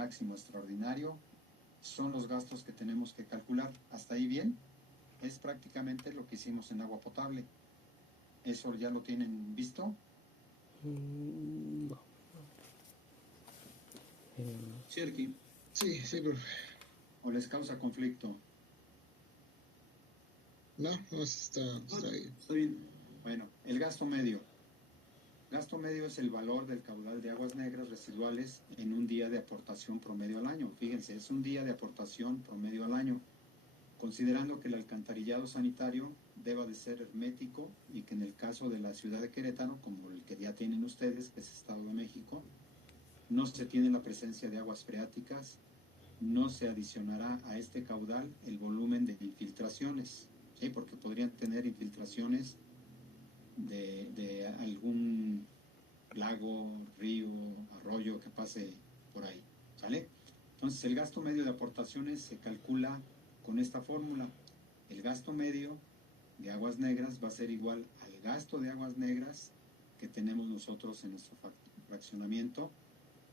máximo extraordinario, son los gastos que tenemos que calcular. ¿Hasta ahí bien? Es prácticamente lo que hicimos en agua potable. ¿Eso ya lo tienen visto? No. Sí, Erki. Sí, profe. ¿O les causa conflicto? No, está bien. Está bien. Bueno, el gasto medio. Gasto medio es el valor del caudal de aguas negras residuales en un día de aportación promedio al año. Fíjense, es un día de aportación promedio al año, considerando que el alcantarillado sanitario deba de ser hermético y que en el caso de la ciudad de Querétaro, como el que ya tienen ustedes, que es Estado de México, no se tiene la presencia de aguas freáticas, no se adicionará a este caudal el volumen de infiltraciones, ¿sí? Porque podrían tener infiltraciones de algún lago, río, arroyo que pase por ahí, ¿sale? Entonces el gasto medio de aportaciones se calcula con esta fórmula. El gasto medio de aguas negras va a ser igual al gasto de aguas negras que tenemos nosotros en nuestro fraccionamiento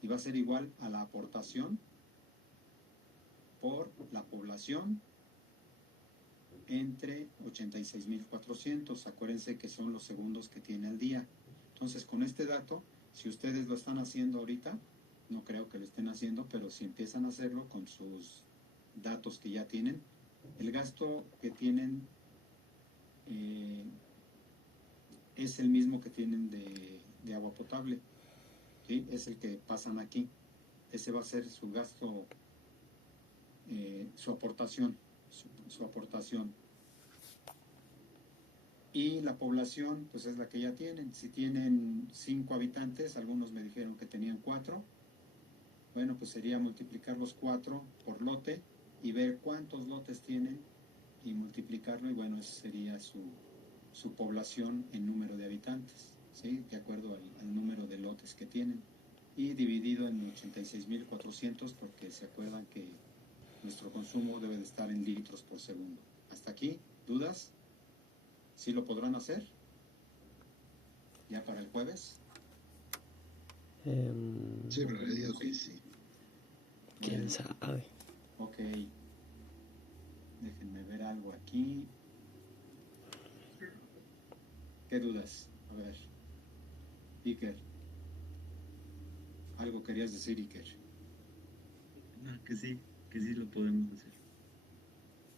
y va a ser igual a la aportación por la población entre 86,400. Acuérdense que son los segundos que tiene al día. Entonces, con este dato, si ustedes lo están haciendo ahorita, no creo que lo estén haciendo, pero si empiezan a hacerlo con sus datos que ya tienen, el gasto que tienen es el mismo que tienen de agua potable, ¿sí? Es el que pasan aquí. Ese va a ser su gasto, su aportación. Y la población, pues es la que ya tienen. Si tienen 5 habitantes, algunos me dijeron que tenían 4, bueno, pues sería multiplicar los 4 por lote y ver cuántos lotes tienen y multiplicarlo, y bueno, ese sería su población en número de habitantes, ¿sí? De acuerdo al número de lotes que tienen. Y dividido en 86,400, porque se acuerdan que nuestro consumo debe de estar en litros por segundo. ¿Hasta aquí? ¿Dudas? ¿Sí lo podrán hacer? ¿Ya para el jueves? Sí, pero le digo que sí. ¿Quién sabe? Ok. Déjenme ver algo aquí. ¿Qué dudas? A ver. Iker. ¿Algo querías decir, Iker? No, que sí lo podemos hacer.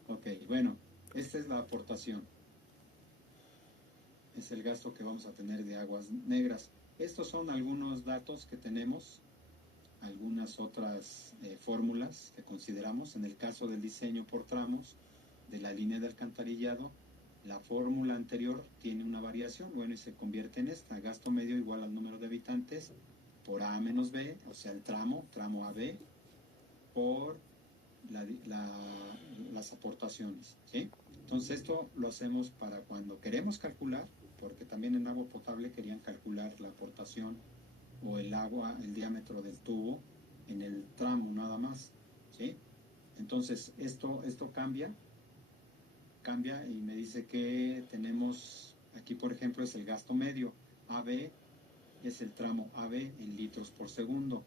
Ok, bueno, esta es la aportación. Es el gasto que vamos a tener de aguas negras. Estos son algunos datos que tenemos, algunas otras fórmulas que consideramos. En el caso del diseño por tramos de la línea de alcantarillado, la fórmula anterior tiene una variación, bueno, y se convierte en esta: gasto medio igual al número de habitantes por A menos B, o sea, el tramo AB, por las aportaciones, ¿sí? Entonces esto lo hacemos para cuando queremos calcular, porque también en agua potable querían calcular la aportación o el diámetro del tubo en el tramo nada más, ¿sí? Entonces esto cambia y me dice que tenemos aquí, por ejemplo, es el gasto medio. AB es el tramo AB en litros por segundo.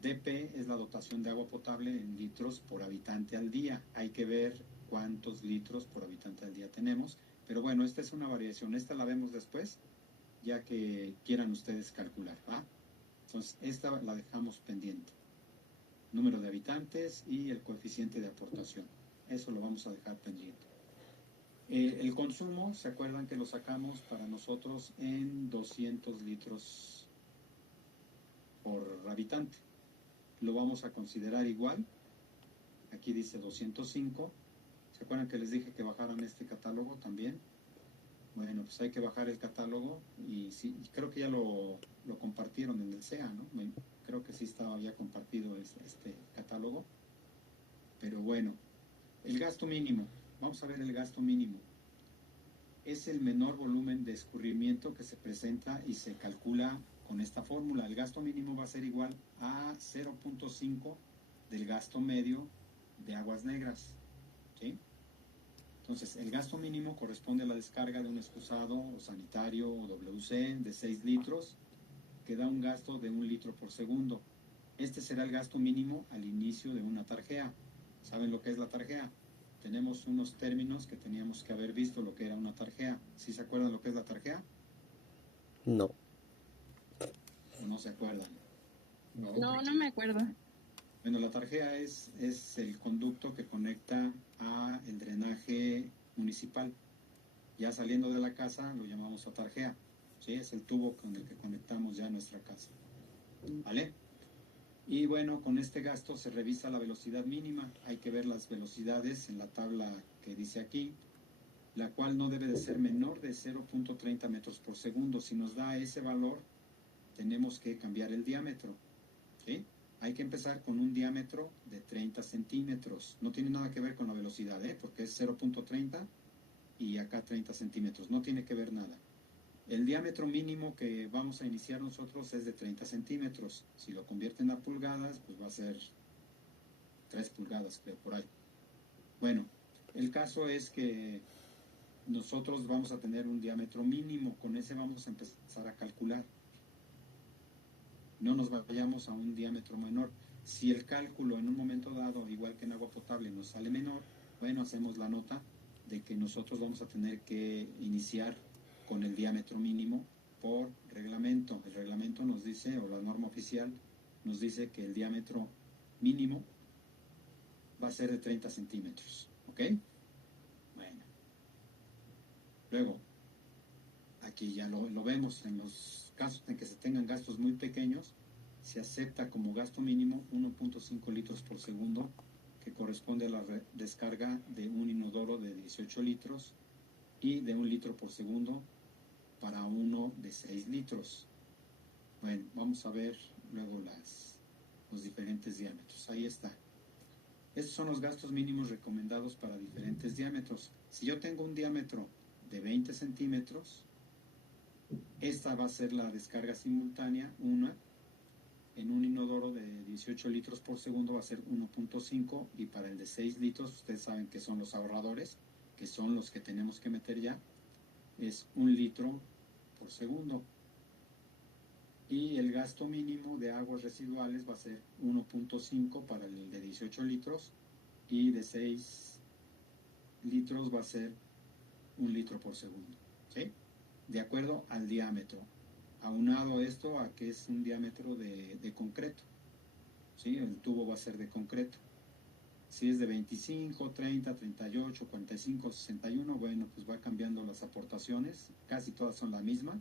DP es la dotación de agua potable en litros por habitante al día. Hay que ver cuántos litros por habitante al día tenemos, pero bueno, esta es una variación. Esta la vemos después, ya que quieran ustedes calcular, ¿va? Entonces, esta la dejamos pendiente. Número de habitantes y el coeficiente de aportación. Eso lo vamos a dejar pendiente. El consumo, ¿se acuerdan que lo sacamos para nosotros en 200 litros por habitante? Lo vamos a considerar igual. Aquí dice 205. ¿Se acuerdan que les dije que bajaran este catálogo también? Bueno, pues hay que bajar el catálogo y sí, creo que ya lo compartieron en el CEA, ¿no? Creo que sí estaba ya compartido este catálogo. Pero bueno, el gasto mínimo. Vamos a ver el gasto mínimo. Es el menor volumen de escurrimiento que se presenta y se calcula con esta fórmula. El gasto mínimo va a ser igual a 0.5 del gasto medio de aguas negras, ¿sí? Entonces, el gasto mínimo corresponde a la descarga de un excusado o sanitario o WC de 6 litros, que da un gasto de 1 litro por segundo. Este será el gasto mínimo al inicio de una tarjea. ¿Saben lo que es la tarjea? Tenemos unos términos que teníamos que haber visto lo que era una tarjea. ¿Sí se acuerdan lo que es la tarjea? No. ¿O no se acuerdan? No, no me acuerdo. Bueno, la tarjea es el conducto que conecta a el drenaje municipal. Ya saliendo de la casa lo llamamos atarjea. ¿Sí? Es el tubo con el que conectamos ya nuestra casa. ¿Vale? Y bueno, con este gasto se revisa la velocidad mínima. Hay que ver las velocidades en la tabla que dice aquí, la cual no debe de ser menor de 0.30 metros por segundo. Si nos da ese valor, tenemos que cambiar el diámetro. ¿Sí? Hay que empezar con un diámetro de 30 centímetros. No tiene nada que ver con la velocidad, porque es 0.30 y acá 30 centímetros. No tiene que ver nada. El diámetro mínimo que vamos a iniciar nosotros es de 30 centímetros. Si lo convierten a pulgadas, pues va a ser 3 pulgadas, creo, por ahí. Bueno, el caso es que nosotros vamos a tener un diámetro mínimo. Con ese vamos a empezar a calcular. No nos vayamos a un diámetro menor. Si el cálculo en un momento dado, igual que en agua potable, nos sale menor, bueno, hacemos la nota de que nosotros vamos a tener que iniciar con el diámetro mínimo por reglamento. El reglamento nos dice, o la norma oficial nos dice que el diámetro mínimo va a ser de 30 centímetros. ¿Ok? Bueno. Luego, aquí ya lo vemos en los casos en que se tengan gastos muy pequeños, se acepta como gasto mínimo 1.5 litros por segundo, que corresponde a la descarga de un inodoro de 18 litros y de 1 litro por segundo para uno de 6 litros. Bueno, vamos a ver luego los diferentes diámetros. Ahí está. Estos son los gastos mínimos recomendados para diferentes diámetros. Si yo tengo un diámetro de 20 centímetros, esta va a ser la descarga simultánea, una, en un inodoro de 18 litros por segundo va a ser 1.5, y para el de 6 litros, ustedes saben que son los ahorradores, que son los que tenemos que meter ya, es 1 litro por segundo. Y el gasto mínimo de aguas residuales va a ser 1.5 para el de 18 litros, y de 6 litros va a ser 1 litro por segundo. ¿Sí? De acuerdo al diámetro. Aunado esto a que es un diámetro de concreto. ¿Sí? El tubo va a ser de concreto. Si es de 25, 30, 38, 45, 61, bueno, pues va cambiando las aportaciones. Casi todas son la misma.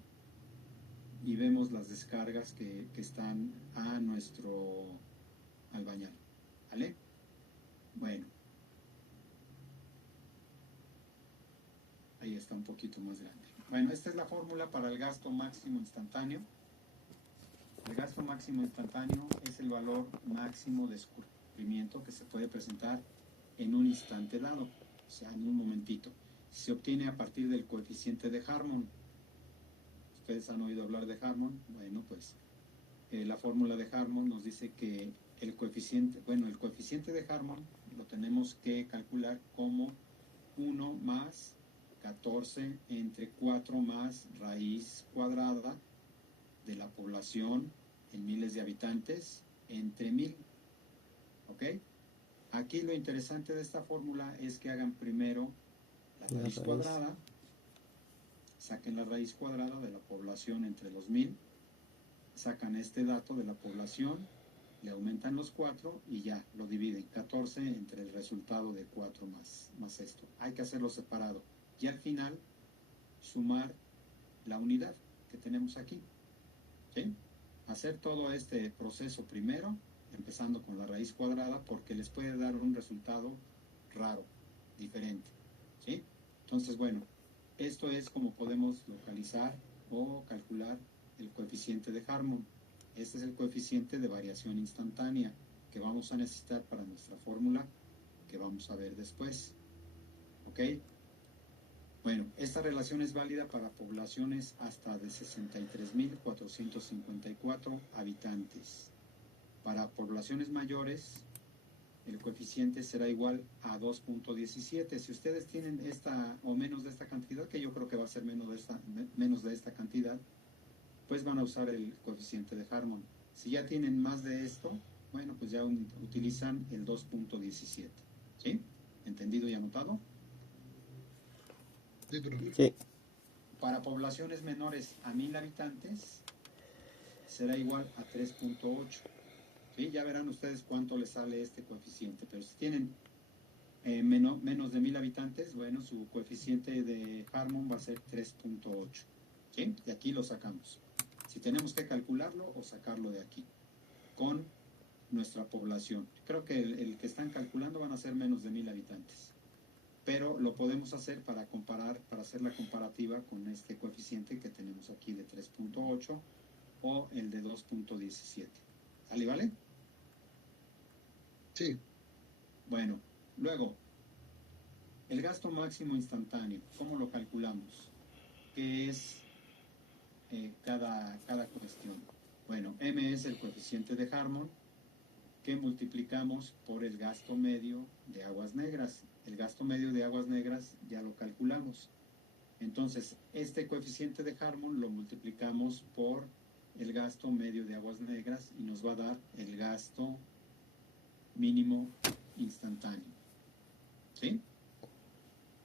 Y vemos las descargas que están a nuestro albañal. ¿Vale? Bueno. Ahí está un poquito más grande. Bueno, esta es la fórmula para el gasto máximo instantáneo. El gasto máximo instantáneo es el valor máximo de escurrimiento que se puede presentar en un instante dado, o sea, en un momentito. Se obtiene a partir del coeficiente de Harmon. ¿Ustedes han oído hablar de Harmon? Bueno, pues la fórmula de Harmon nos dice que el coeficiente de Harmon lo tenemos que calcular como 1 más 14 entre 4 más raíz cuadrada de la población en miles de habitantes entre 1000. ¿Ok? Aquí lo interesante de esta fórmula es que hagan primero la raíz cuadrada, saquen la raíz cuadrada de la población entre los 1000, sacan este dato de la población, le aumentan los 4 y ya, lo dividen, 14 entre el resultado de 4 más esto. Hay que hacerlo separado. Y al final, sumar la unidad que tenemos aquí. ¿Sí? Hacer todo este proceso primero, empezando con la raíz cuadrada, porque les puede dar un resultado raro, diferente. ¿Sí? Entonces, bueno, esto es como podemos localizar o calcular el coeficiente de Harmon. Este es el coeficiente de variación instantánea que vamos a necesitar para nuestra fórmula que vamos a ver después. ¿Ok? Bueno, esta relación es válida para poblaciones hasta de 63.454 habitantes. Para poblaciones mayores, el coeficiente será igual a 2.17. Si ustedes tienen esta o menos de esta cantidad, que yo creo que va a ser menos de esta cantidad, pues van a usar el coeficiente de Harmon. Si ya tienen más de esto, bueno, pues ya utilizan el 2.17. ¿Sí? ¿Entendido y anotado? Sí, profe. Sí. Para poblaciones menores a 1000 habitantes, será igual a 3.8. ¿Sí? Ya verán ustedes cuánto les sale este coeficiente, pero si tienen menos de 1000 habitantes, bueno, su coeficiente de Harmon va a ser 3.8. ¿Sí? De aquí lo sacamos. Si tenemos que calcularlo o sacarlo de aquí, con nuestra población. Creo que el que están calculando van a ser menos de 1000 habitantes. Pero lo podemos hacer para comparar, para hacer la comparativa con este coeficiente que tenemos aquí de 3.8 o el de 2.17. ¿Sale, vale? Sí. Bueno, luego, el gasto máximo instantáneo, ¿cómo lo calculamos? ¿Qué es cada cuestión? Bueno, M es el coeficiente de Harmon, que multiplicamos por el gasto medio de aguas negras. El gasto medio de aguas negras ya lo calculamos. Entonces, este coeficiente de Harmon lo multiplicamos por el gasto medio de aguas negras y nos va a dar el gasto mínimo instantáneo. ¿Sí?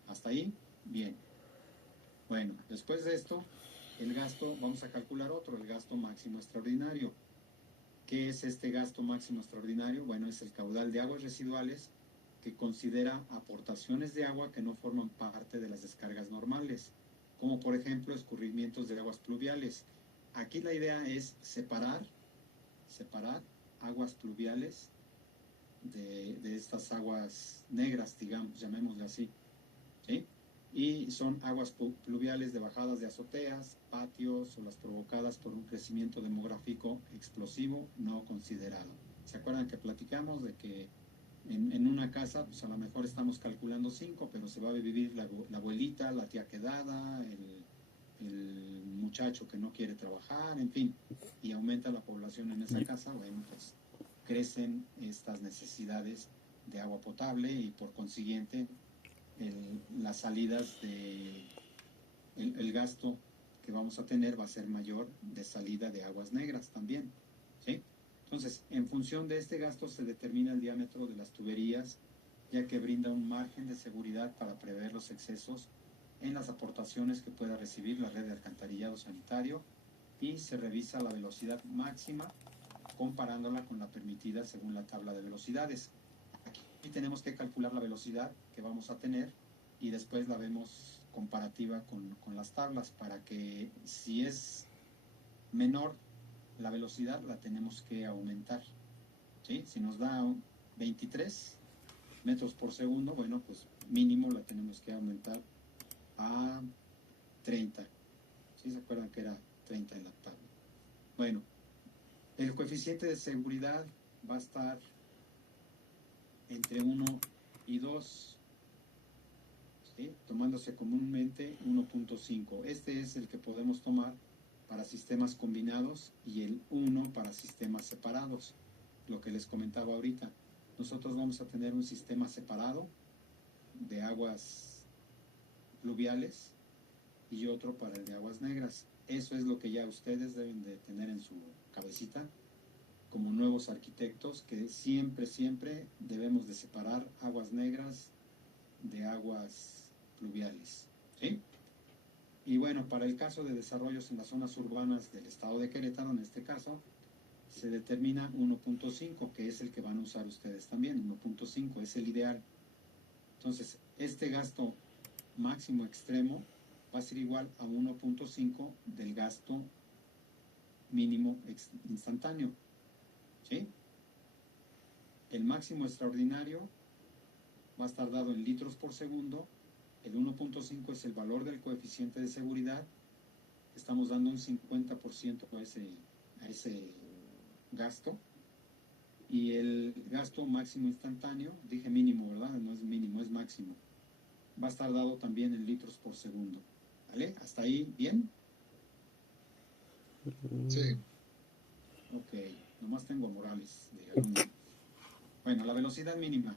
¿Hasta ahí? Bien. Bueno, después de esto, el gasto, vamos a calcular otro, el gasto máximo extraordinario. ¿Qué es este gasto máximo extraordinario? Bueno, es el caudal de aguas residuales que considera aportaciones de agua que no forman parte de las descargas normales, como por ejemplo escurrimientos de aguas pluviales. Aquí la idea es separar aguas pluviales de estas aguas negras, digamos, llamémosle así, ¿sí? Y son aguas pluviales de bajadas de azoteas, patios o las provocadas por un crecimiento demográfico explosivo no considerado. ¿Se acuerdan que platicamos de que en una casa, pues a lo mejor estamos calculando 5, pero se va a vivir la abuelita, la tía quedada, el muchacho que no quiere trabajar, en fin, y aumenta la población en esa casa? Bueno, pues crecen estas necesidades de agua potable y por consiguiente las salidas el gasto que vamos a tener va a ser mayor de salida de aguas negras también, ¿sí? Entonces, en función de este gasto se determina el diámetro de las tuberías, ya que brinda un margen de seguridad para prever los excesos en las aportaciones que pueda recibir la red de alcantarillado sanitario, y se revisa la velocidad máxima comparándola con la permitida según la tabla de velocidades. Aquí tenemos que calcular la velocidad que vamos a tener y después la vemos comparativa con las tablas para que si es menor la velocidad la tenemos que aumentar, ¿sí? Si nos da 23 metros por segundo, bueno, pues mínimo la tenemos que aumentar a 30. ¿Sí se acuerdan que era 30 en la tabla? Bueno, el coeficiente de seguridad va a estar entre 1 y 2, ¿sí? Tomándose comúnmente 1.5. Este es el que podemos tomar para sistemas combinados y el 1 para sistemas separados. Lo que les comentaba ahorita, nosotros vamos a tener un sistema separado de aguas pluviales y otro para el de aguas negras. Eso es lo que ya ustedes deben de tener en su cabecita como nuevos arquitectos, que siempre debemos de separar aguas negras de aguas pluviales, ¿sí? Y bueno, para el caso de desarrollos en las zonas urbanas del estado de Querétaro, en este caso, se determina 1.5, que es el que van a usar ustedes también. 1.5 es el ideal. Entonces, este gasto máximo extremo va a ser igual a 1.5 del gasto mínimo instantáneo, ¿sí? El máximo extraordinario va a estar dado en litros por segundo. El 1.5 es el valor del coeficiente de seguridad. Estamos dando un 50% a ese gasto. Y el gasto máximo instantáneo, dije mínimo, ¿verdad? No es mínimo, es máximo. Va a estar dado también en litros por segundo. ¿Vale? ¿Hasta ahí bien? Sí. Ok, nomás tengo Morales de alumno. Bueno, la velocidad mínima.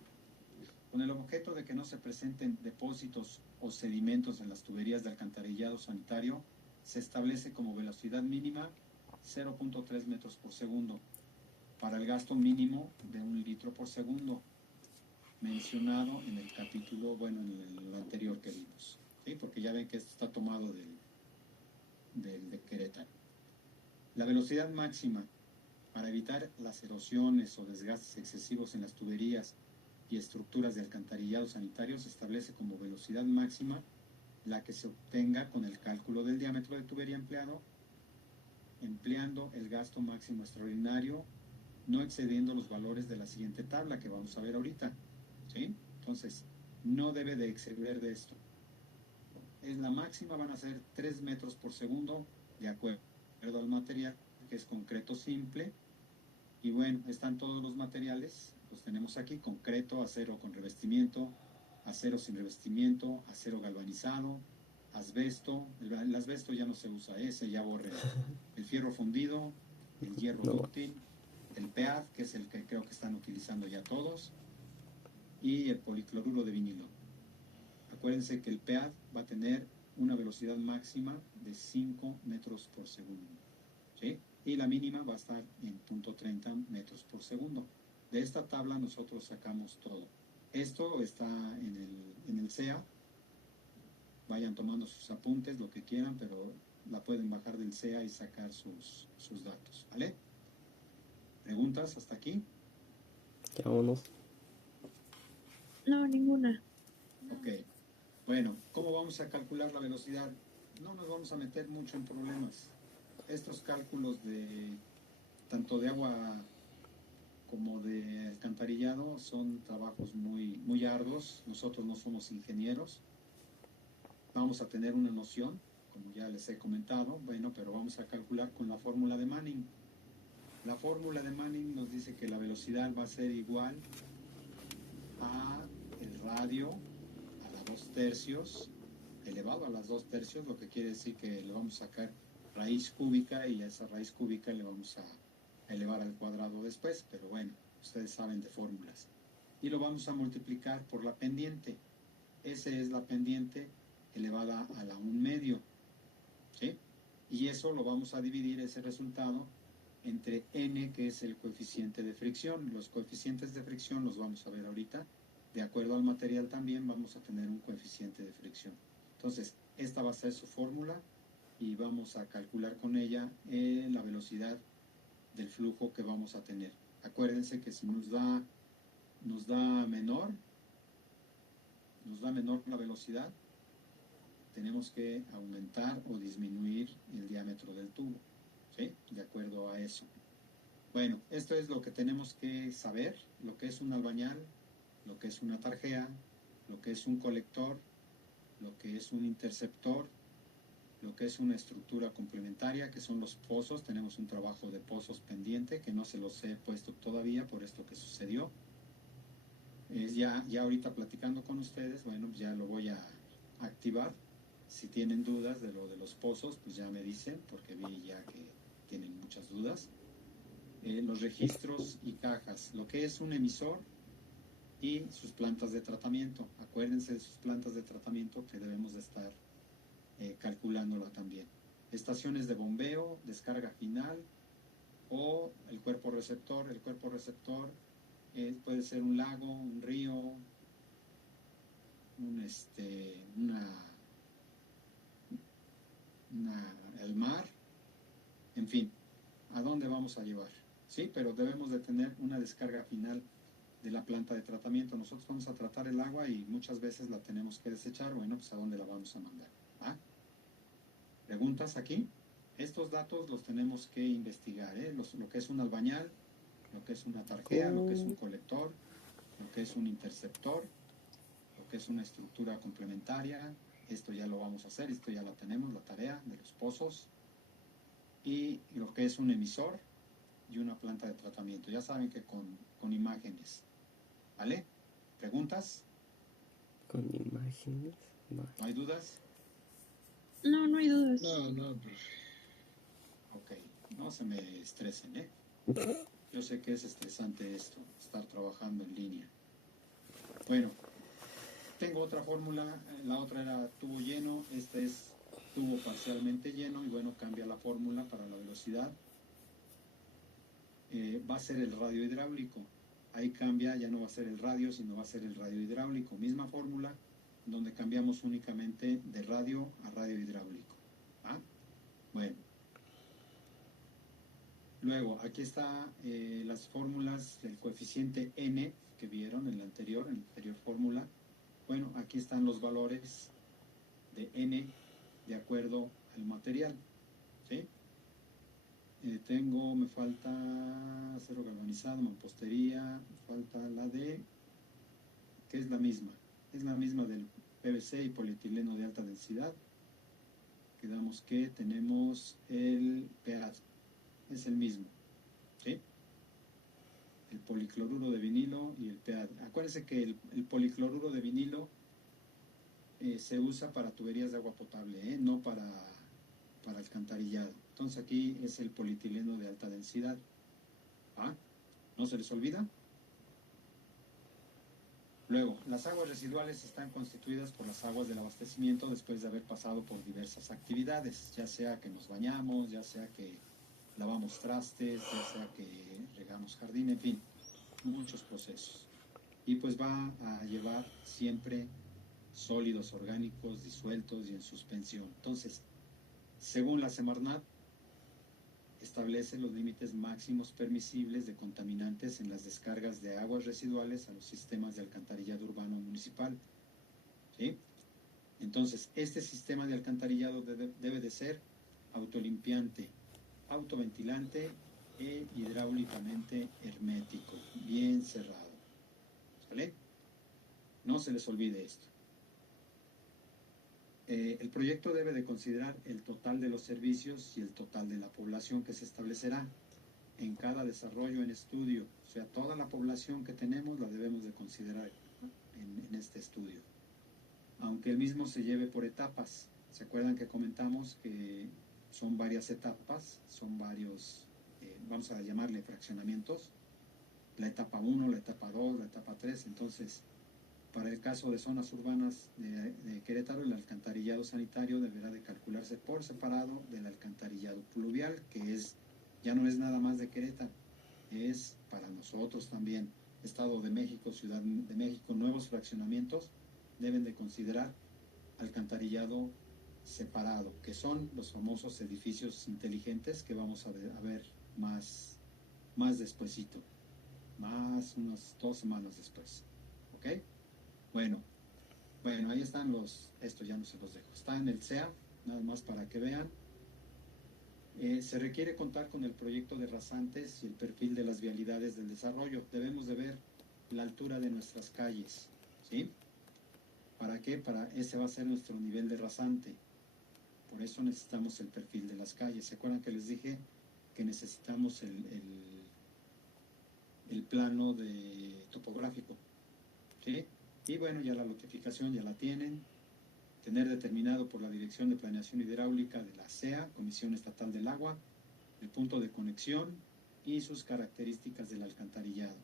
Con el objeto de que no se presenten depósitos o sedimentos en las tuberías de alcantarillado sanitario, se establece como velocidad mínima 0.3 metros por segundo para el gasto mínimo de 1 litro por segundo, mencionado en el capítulo, bueno, en el anterior que vimos, ¿sí? Porque ya ven que esto está tomado del de Querétaro. La velocidad máxima para evitar las erosiones o desgastes excesivos en las tuberías y estructuras de alcantarillado sanitario se establece como velocidad máxima la que se obtenga con el cálculo del diámetro de tubería empleando el gasto máximo extraordinario, no excediendo los valores de la siguiente tabla que vamos a ver ahorita, ¿sí? Entonces, no debe de exceder de esto. Es la máxima, van a ser 3 metros por segundo, de acuerdo al material, que es concreto simple. Y bueno, están todos los materiales, los tenemos aquí: concreto, acero con revestimiento, acero sin revestimiento, acero galvanizado, asbesto. El asbesto ya no se usa, ese ya borré. El fierro fundido, el hierro dúctil, el PEAD, que es el que creo que están utilizando ya todos, y el policloruro de vinilo. Acuérdense que el PEAD va a tener una velocidad máxima de 5 metros por segundo, ¿sí? Y la mínima va a estar en 0.30 metros por segundo. De esta tabla nosotros sacamos todo. Esto está en el CEA. Vayan tomando sus apuntes, lo que quieran, pero la pueden bajar del CEA y sacar sus datos, ¿vale? ¿Preguntas hasta aquí? Ya vámonos. No, ninguna. Ok. Bueno, ¿cómo vamos a calcular la velocidad? No nos vamos a meter mucho en problemas. Estos cálculos de tanto de agua como de alcantarillado son trabajos muy, muy arduos. Nosotros no somos ingenieros. Vamos a tener una noción, como ya les he comentado, bueno, pero vamos a calcular con la fórmula de Manning. La fórmula de Manning nos dice que la velocidad va a ser igual a el radio a la 2/3 elevado a las 2/3, lo que quiere decir que le vamos a sacar raíz cúbica y a esa raíz cúbica le vamos a elevar al cuadrado después, pero bueno, ustedes saben de fórmulas. Y lo vamos a multiplicar por la pendiente. Esa es la pendiente elevada a la 1/2, ¿sí? Y eso lo vamos a dividir, ese resultado, entre n, que es el coeficiente de fricción. Los coeficientes de fricción los vamos a ver ahorita. De acuerdo al material también vamos a tener un coeficiente de fricción. Entonces, esta va a ser su fórmula y vamos a calcular con ella la velocidad del flujo que vamos a tener. Acuérdense que si nos da menor la velocidad, tenemos que aumentar o disminuir el diámetro del tubo, ¿sí? De acuerdo a eso. Bueno, esto es lo que tenemos que saber, lo que es un albañal, lo que es una tarjea, lo que es un colector, lo que es un interceptor, lo que es una estructura complementaria, que son los pozos. Tenemos un trabajo de pozos pendiente que no se los he puesto todavía por esto que sucedió. Ya ahorita platicando con ustedes, bueno, ya lo voy a activar. Si tienen dudas de lo de los pozos, pues ya me dicen, porque vi ya que tienen muchas dudas. Los registros y cajas, lo que es un emisor y sus plantas de tratamiento. Acuérdense de sus plantas de tratamiento que debemos de estar calculándola también. Estaciones de bombeo, descarga final o el cuerpo receptor. El cuerpo receptor puede ser un lago, un río, el mar, en fin, ¿a dónde vamos a llevar? Sí, pero debemos de tener una descarga final de la planta de tratamiento. Nosotros vamos a tratar el agua y muchas veces la tenemos que desechar. Bueno, pues ¿a dónde la vamos a mandar? ¿Ah? ¿Preguntas aquí? Estos datos los tenemos que investigar, ¿eh? Lo que es un albañal, lo que es una tarjea, lo que es un colector, lo que es un interceptor, lo que es una estructura complementaria. Esto ya lo vamos a hacer, esto ya la tenemos, la tarea de los pozos. Y lo que es un emisor y una planta de tratamiento. Ya saben que con imágenes. ¿Vale? ¿Preguntas? Con imágenes. Vale. ¿No hay dudas? No, no hay dudas. No, profe. Ok, no se me estresen, ¿eh? Yo sé que es estresante esto, estar trabajando en línea. Bueno, tengo otra fórmula, la otra era tubo lleno, esta es tubo parcialmente lleno y bueno, cambia la fórmula para la velocidad. va a ser el radio hidráulico. Ahí cambia, ya no va a ser el radio, sino va a ser el radio hidráulico. Misma fórmula, donde cambiamos únicamente de radio a radio hidráulico. ¿Ah? Bueno. Luego, aquí está las fórmulas del coeficiente n que vieron en la anterior fórmula. Bueno, aquí están los valores de n de acuerdo al material. ¿Sí? Me falta acero galvanizado, mampostería, falta la de, que es la misma del PVC y polietileno de alta densidad. Quedamos que tenemos el PEAD, es el mismo, ¿sí? El policloruro de vinilo y el PEAD. Acuérdense que el policloruro de vinilo se usa para tuberías de agua potable, no para alcantarillado. Entonces aquí es el polietileno de alta densidad. ¿Ah? ¿No se les olvida? Luego, las aguas residuales están constituidas por las aguas del abastecimiento después de haber pasado por diversas actividades, ya sea que nos bañamos, ya sea que lavamos trastes, ya sea que regamos jardín, en fin, muchos procesos. Y pues va a llevar siempre sólidos orgánicos disueltos y en suspensión. Entonces, según la Semarnat, establece los límites máximos permisibles de contaminantes en las descargas de aguas residuales a los sistemas de alcantarillado urbano municipal. ¿Sí? Entonces, este sistema de alcantarillado debe de ser autolimpiante, autoventilante e hidráulicamente hermético, bien cerrado. ¿Sale? No se les olvide esto. El proyecto debe de considerar el total de los servicios y el total de la población que se establecerá en cada desarrollo en estudio. O sea, toda la población que tenemos la debemos de considerar en este estudio. Aunque el mismo se lleve por etapas. ¿Se acuerdan que comentamos que son varias etapas? Son varios, vamos a llamarle fraccionamientos. La etapa 1, la etapa 2, la etapa 3. Entonces, para el caso de zonas urbanas de Querétaro, el alcantarillado sanitario deberá de calcularse por separado del alcantarillado pluvial, que ya no es nada más de Querétaro, es para nosotros también. Estado de México, Ciudad de México, nuevos fraccionamientos deben de considerar alcantarillado separado, que son los famosos edificios inteligentes que vamos a ver más despuesito, más unas 2 semanas después. ¿Ok? Bueno, ahí están esto ya no se los dejo. Está en el CEA, nada más para que vean. Se requiere contar con el proyecto de rasantes y el perfil de las vialidades del desarrollo. Debemos de ver la altura de nuestras calles, ¿sí? ¿Para qué? Ese va a ser nuestro nivel de rasante. Por eso necesitamos el perfil de las calles. ¿Se acuerdan que les dije que necesitamos el plano topográfico? ¿Sí? Y bueno, ya la notificación ya la tienen. Tener determinado por la Dirección de Planeación Hidráulica de la CEA, Comisión Estatal del Agua, el punto de conexión y sus características del alcantarillado.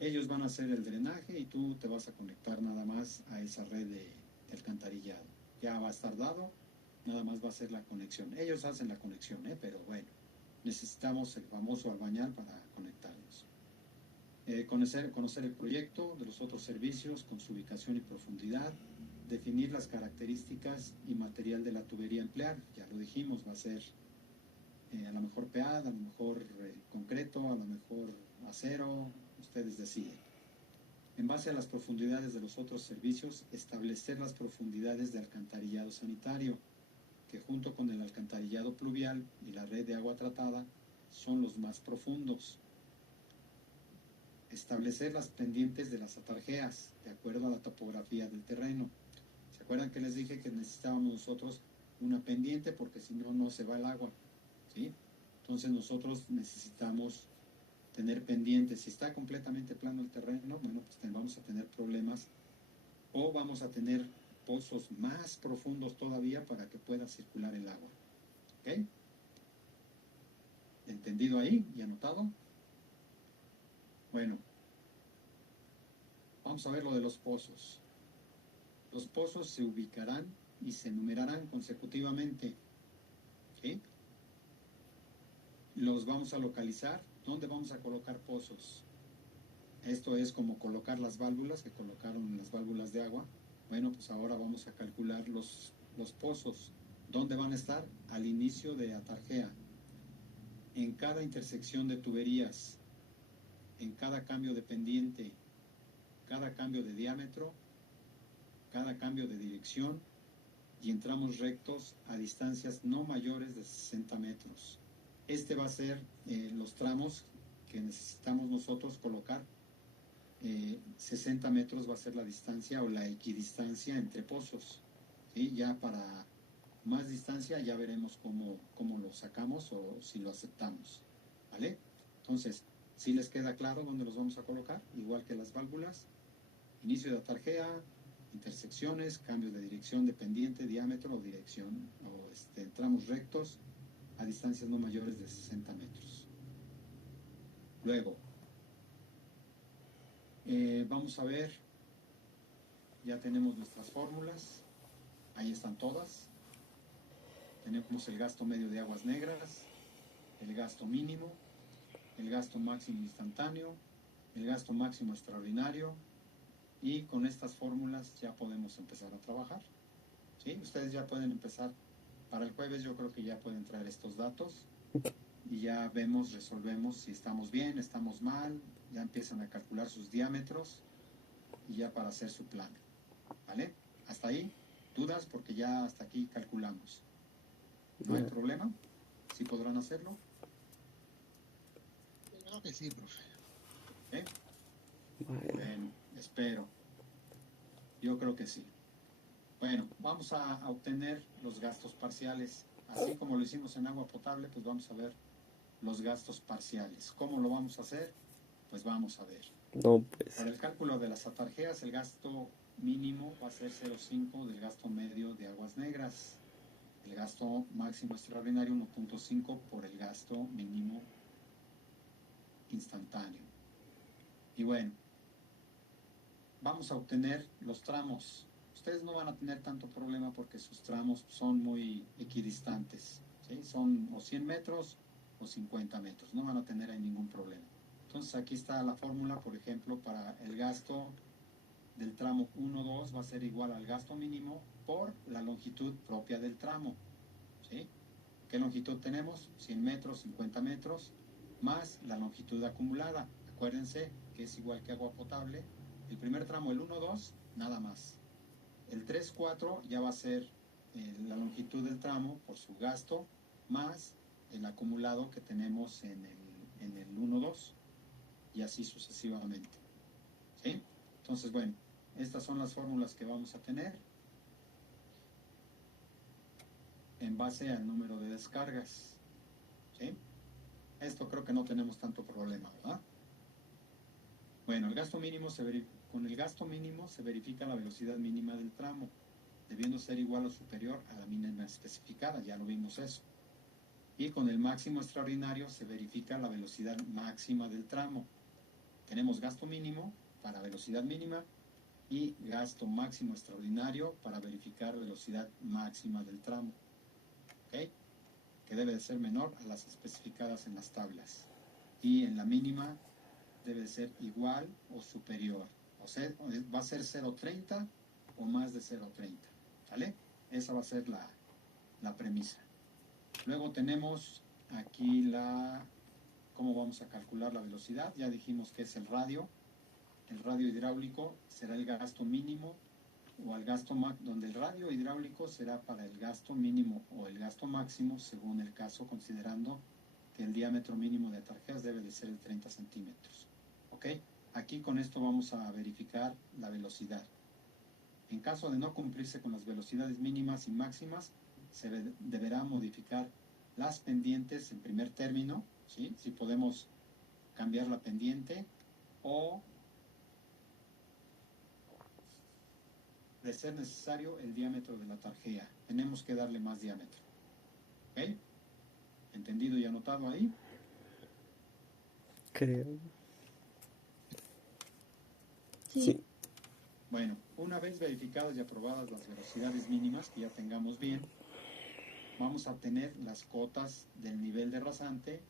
Ellos van a hacer el drenaje y tú te vas a conectar nada más a esa red de alcantarillado. Ya va a estar dado, nada más va a ser la conexión. Ellos hacen la conexión, pero bueno, necesitamos el famoso albañal para conectarnos. Conocer el proyecto de los otros servicios con su ubicación y profundidad, definir las características y material de la tubería a emplear. Ya lo dijimos, va a ser a lo mejor PEAD, a lo mejor concreto, a lo mejor acero, ustedes deciden. En base a las profundidades de los otros servicios, establecer las profundidades de alcantarillado sanitario, que junto con el alcantarillado pluvial y la red de agua tratada son los más profundos. Establecer las pendientes de las atarjeas, de acuerdo a la topografía del terreno. ¿Se acuerdan que les dije que necesitábamos nosotros una pendiente porque si no, no se va el agua? ¿Sí? Entonces nosotros necesitamos tener pendientes. Si está completamente plano el terreno, bueno, pues vamos a tener problemas o vamos a tener pozos más profundos todavía para que pueda circular el agua. ¿Ok? ¿Entendido ahí y anotado? Bueno, vamos a ver lo de los pozos. Los pozos se ubicarán y se enumerarán consecutivamente. ¿Sí? Los vamos a localizar ¿Dónde vamos a colocar pozos? Esto es como colocar las válvulas que colocaron las válvulas de agua. Bueno, pues ahora vamos a calcular los pozos. ¿Dónde van a estar? Al inicio de atarjea, en cada intersección de tuberías, en cada cambio de pendiente, cada cambio de diámetro, cada cambio de dirección, y en tramos rectos a distancias no mayores de 60 metros. Este va a ser los tramos que necesitamos nosotros colocar. 60 metros va a ser la distancia o la equidistancia entre pozos. ¿Sí? Ya para más distancia ya veremos cómo lo sacamos o si lo aceptamos. ¿Vale? Entonces, ¿sí les queda claro dónde los vamos a colocar? Igual que las válvulas. Inicio de atarjea, intersecciones, cambios de dirección de pendiente, diámetro o dirección, o tramos rectos a distancias no mayores de 60 metros. Luego, vamos a ver, ya tenemos nuestras fórmulas, ahí están todas. Tenemos el gasto medio de aguas negras, el gasto mínimo, el gasto máximo instantáneo, el gasto máximo extraordinario, y con estas fórmulas ya podemos empezar a trabajar. ¿Sí? Ustedes ya pueden empezar, para el jueves yo creo que ya pueden traer estos datos y ya vemos, resolvemos si estamos bien, estamos mal, ya empiezan a calcular sus diámetros y ya para hacer su plan. ¿Vale? Hasta ahí, dudas, porque ya hasta aquí calculamos. ¿No hay problema? ¿Sí podrán hacerlo? Creo que sí, profe. ¿Eh? Bueno, Bueno, espero. Yo creo que sí. Bueno, vamos a obtener los gastos parciales. Así como lo hicimos en agua potable, pues vamos a ver los gastos parciales. ¿Cómo lo vamos a hacer? Pues vamos a ver. no, pues, Para el cálculo de las atarjeas, el gasto mínimo va a ser 0,5 del gasto medio de aguas negras. El gasto máximo extraordinario 1,5 por el gasto mínimo instantáneo. Y bueno, vamos a obtener los tramos. Ustedes no van a tener tanto problema porque sus tramos son muy equidistantes, ¿sí? Son o 100 metros o 50 metros, no van a tener ahí ningún problema. Entonces aquí está la fórmula, por ejemplo, para el gasto del tramo 1-2 va a ser igual al gasto mínimo por la longitud propia del tramo, ¿sí? ¿Qué longitud tenemos? 100 metros, 50 metros, más la longitud acumulada. Acuérdense que es igual que agua potable. El primer tramo, el 1-2, nada más. El 3-4 ya va a ser la longitud del tramo por su gasto, más el acumulado que tenemos en el 1-2, y así sucesivamente. ¿Sí? Entonces, bueno, estas son las fórmulas que vamos a tener en base al número de descargas. ¿Sí? Esto creo que no tenemos tanto problema, ¿verdad? Bueno, el gasto mínimo con el gasto mínimo se verifica la velocidad mínima del tramo, debiendo ser igual o superior a la mínima especificada, ya lo vimos eso. Y con el máximo extraordinario se verifica la velocidad máxima del tramo. Tenemos gasto mínimo para velocidad mínima y gasto máximo extraordinario para verificar velocidad máxima del tramo. ¿Ok? Que debe de ser menor a las especificadas en las tablas. Y en la mínima debe ser igual o superior. O sea, va a ser 0,30 o más de 0,30. ¿Vale? Esa va a ser la premisa. Luego tenemos aquí cómo vamos a calcular la velocidad. Ya dijimos que es el radio. El radio hidráulico será el gasto mínimo o el gasto donde el radio hidráulico será para el gasto mínimo o el gasto máximo según el caso, considerando que el diámetro mínimo de atarjeas debe de ser el 30 centímetros. ¿Ok? Aquí con esto vamos a verificar la velocidad. En caso de no cumplirse con las velocidades mínimas y máximas, se deberá modificar las pendientes en primer término, ¿sí? Si podemos cambiar la pendiente o, de ser necesario, el diámetro de la tarjea. Tenemos que darle más diámetro. ¿Ok? ¿Entendido y anotado ahí? creo. Sí. Sí. Bueno, una vez verificadas y aprobadas las velocidades mínimas, que ya tengamos bien, vamos a obtener las cotas del nivel de rasante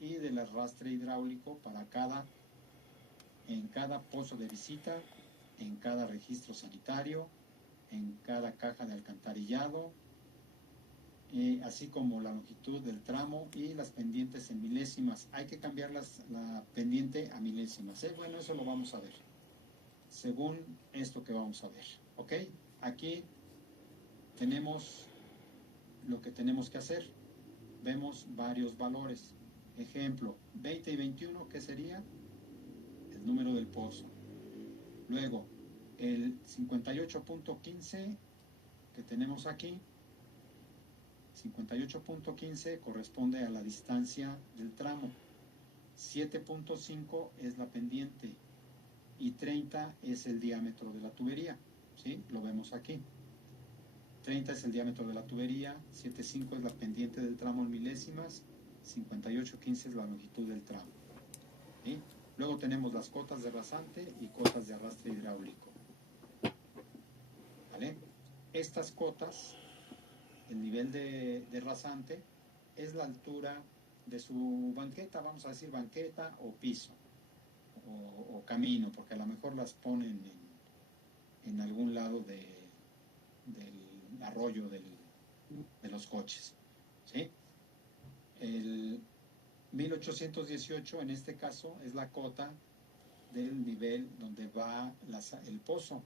y del arrastre hidráulico en cada pozo de visita, en cada registro sanitario, en cada caja de alcantarillado, así como la longitud del tramo y las pendientes en milésimas. Hay que cambiar la pendiente a milésimas, ¿eh? Bueno, eso lo vamos a ver según esto que vamos a ver, ¿ok? Aquí tenemos lo que tenemos que hacer. Vemos varios valores. Ejemplo, 20 y 21, ¿qué sería? El número del pozo. Luego, el 58.15 que tenemos aquí, 58.15 corresponde a la distancia del tramo. 7.5 es la pendiente y 30 es el diámetro de la tubería, ¿sí? Lo vemos aquí. 30 es el diámetro de la tubería, 7.5 es la pendiente del tramo en milésimas, 58.15 es la longitud del tramo, ¿sí? Luego tenemos las cotas de rasante y cotas de arrastre hidráulico, ¿vale? Estas cotas, el nivel de rasante, es la altura de su banqueta, vamos a decir banqueta o piso, o camino, porque a lo mejor las ponen en algún lado del arroyo de los coches, ¿sí? El 1818 en este caso es la cota del nivel donde va el pozo,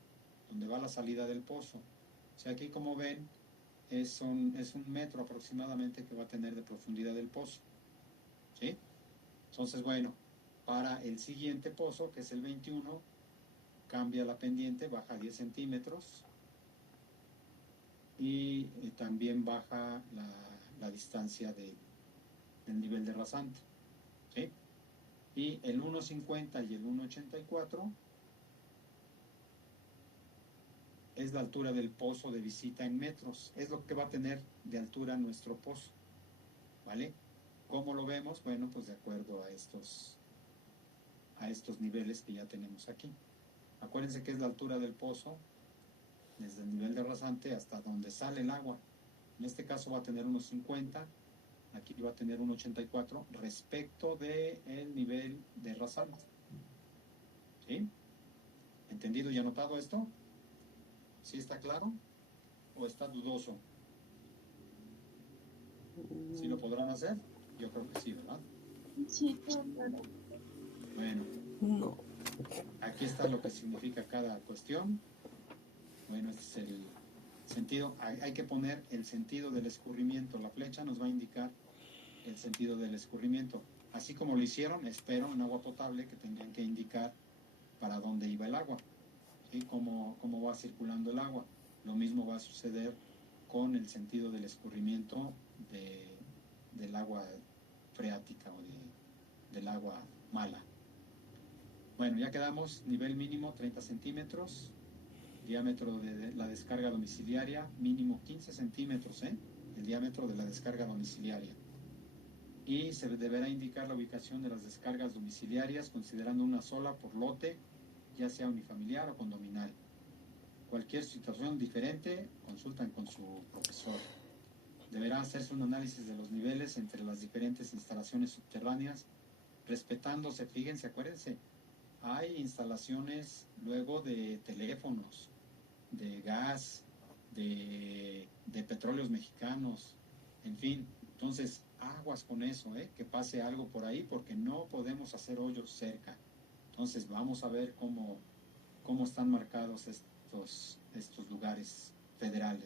donde va la salida del pozo. O sea, aquí como ven es un metro aproximadamente que va a tener de profundidad el pozo, ¿sí? Entonces, bueno, para el siguiente pozo, que es el 21, cambia la pendiente, baja 10 centímetros y también baja la distancia del nivel de rasante, ¿sí? Y el 1.50 y el 1.84 es la altura del pozo de visita en metros, es lo que va a tener de altura nuestro pozo, ¿vale? ¿Cómo lo vemos? Bueno, pues de acuerdo a estos niveles que ya tenemos aquí. Acuérdense que es la altura del pozo desde el nivel de rasante hasta donde sale el agua. En este caso va a tener unos 50, aquí va a tener un 84 respecto del nivel de rasante, ¿sí? ¿Entendido y anotado esto? ¿Sí está claro? ¿O está dudoso? ¿Sí lo podrán hacer? Yo creo que sí, ¿verdad? Sí, claro. Bueno, No. aquí está lo que significa cada cuestión. Bueno, este es el sentido. Hay que poner el sentido del escurrimiento. La flecha nos va a indicar el sentido del escurrimiento. Así como lo hicieron, espero, en agua potable, que tendrían que indicar para dónde iba el agua, ¿sí? Cómo va circulando el agua. Lo mismo va a suceder con el sentido del escurrimiento del agua freática o del agua mala. Bueno, ya quedamos, nivel mínimo 30 centímetros, diámetro de la descarga domiciliaria mínimo 15 centímetros, el diámetro de la descarga domiciliaria. Y se deberá indicar la ubicación de las descargas domiciliarias considerando una sola por lote, ya sea unifamiliar o condominal. Cualquier situación diferente, consultan con su profesor. Deberá hacerse un análisis de los niveles entre las diferentes instalaciones subterráneas, respetándose, fíjense, acuérdense, hay instalaciones luego de teléfonos, de gas, de petróleos mexicanos, en fin. Entonces, aguas con eso, que pase algo por ahí, porque no podemos hacer hoyos cerca. Entonces, vamos a ver cómo están marcados estos lugares federales.